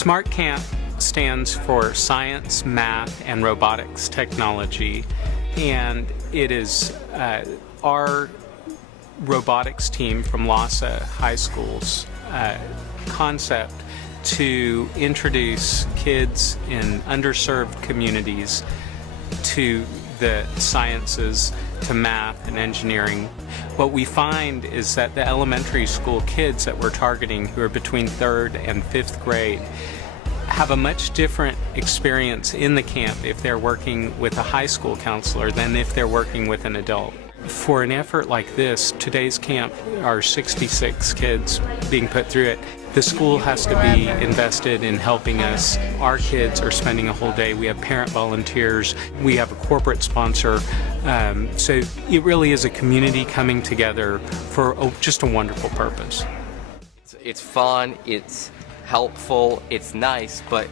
SMART Camp stands for Science, Math, and Robotics Technology, and it is our robotics team from LASA High School's concept to introduce kids in underserved communities to the sciences, to math and engineering. What we find is that the elementary school kids that we're targeting, who are between 3rd and 5th grade, have a much different experience in the camp if they're working with a high school counselor than if they're working with an adult. For an effort like this, today's camp are 66 kids being put through it. The school has to be invested in helping us. Our kids are spending a whole day. We have parent volunteers. We have a corporate sponsor. So it really is a community coming together for just a wonderful purpose. It's fun, it's helpful, it's nice, but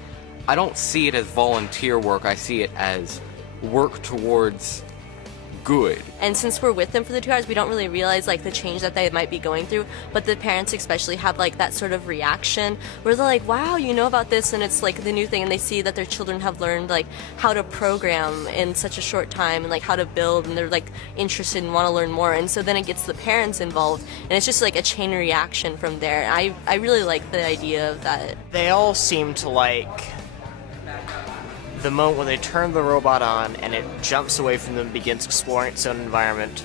I don't see it as volunteer work. I see it as work towards good. And since we're with them for the 2 hours, we don't really realize like the change that they might be going through, but the parents especially have like that sort of reaction where they're like, wow, you know about this, and it's like the new thing, and they see that their children have learned like how to program in such a short time and like how to build, and they're like interested and want to learn more, and so then it gets the parents involved, and it's just like a chain reaction from there. I really like the idea of that. They all seem to like the moment when they turn the robot on and it jumps away from them and begins exploring its own environment.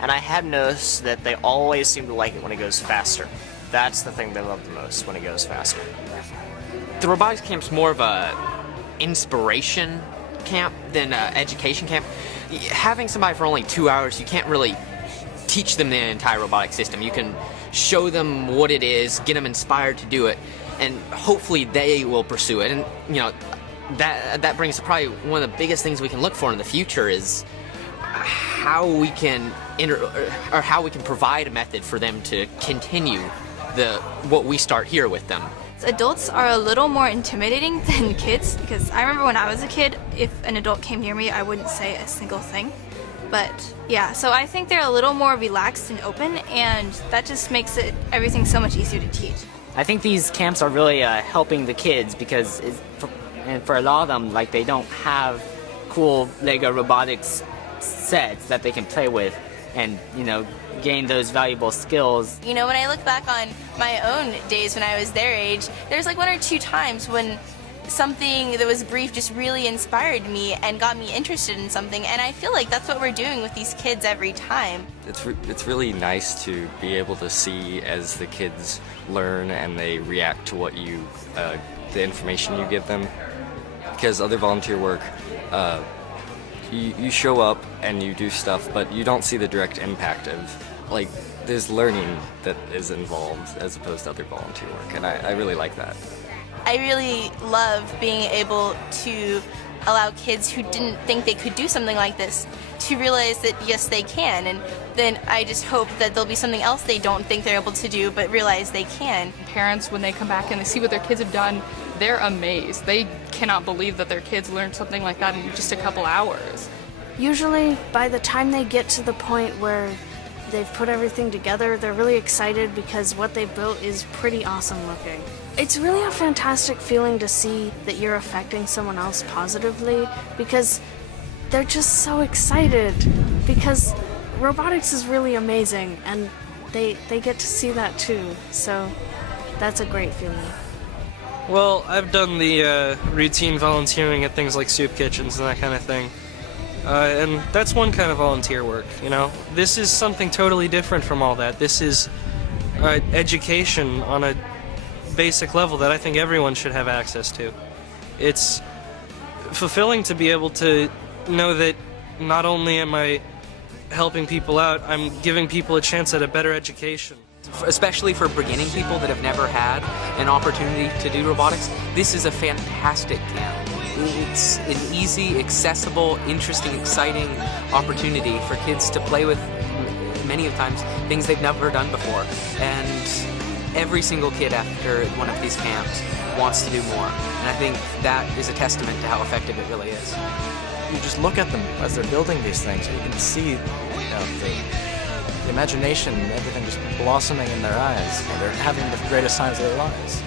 And I have noticed that they always seem to like it when it goes faster. That's the thing they love the most, when it goes faster. The robotics camp's more of a inspiration camp than an education camp. Having somebody for only 2 hours, you can't really teach them the entire robotic system. You can show them what it is, get them inspired to do it, and hopefully they will pursue it. And you know, that brings to probably one of the biggest things we can look for in the future is how we can how we can provide a method for them to continue what we start here with them. Adults are a little more intimidating than kids, because I remember when I was a kid, if an adult came near me, I wouldn't say a single thing. But yeah, so I think they're a little more relaxed and open, and that just makes everything so much easier to teach. I think these camps are really helping the kids, because for a lot of them, like, they don't have cool Lego robotics sets that they can play with and, you know, gain those valuable skills. You know, when I look back on my own days when I was their age, there's like 1 or 2 times when something that was brief just really inspired me and got me interested in something, and I feel like that's what we're doing with these kids every time. It's really nice to be able to see as the kids learn and they react to what the information you give them. Because other volunteer work, you show up and you do stuff, but you don't see the direct impact of, like, there's learning that is involved as opposed to other volunteer work, and I really like that. I really love being able to allow kids who didn't think they could do something like this to realize that yes, they can, and then I just hope that there'll be something else they don't think they're able to do but realize they can. Parents, when they come back and they see what their kids have done, they're amazed. They cannot believe that their kids learned something like that in just a couple hours. Usually, by the time they get to the point where they've put everything together, they're really excited because what they've built is pretty awesome looking. It's really a fantastic feeling to see that you're affecting someone else positively, because they're just so excited, because robotics is really amazing and they get to see that too, so that's a great feeling. Well, I've done the routine volunteering at things like soup kitchens and that kind of thing. And that's one kind of volunteer work, you know? This is something totally different from all that. This is education on a basic level that I think everyone should have access to. It's fulfilling to be able to know that not only am I helping people out, I'm giving people a chance at a better education. Especially for beginning people that have never had an opportunity to do robotics, this is a fantastic camp. It's an easy, accessible, interesting, exciting opportunity for kids to play with, many of times, things they've never done before. And every single kid after one of these camps wants to do more. And I think that is a testament to how effective it really is. You just look at them as they're building these things, and you can see the imagination and everything just blossoming in their eyes. They're having the greatest times of their lives.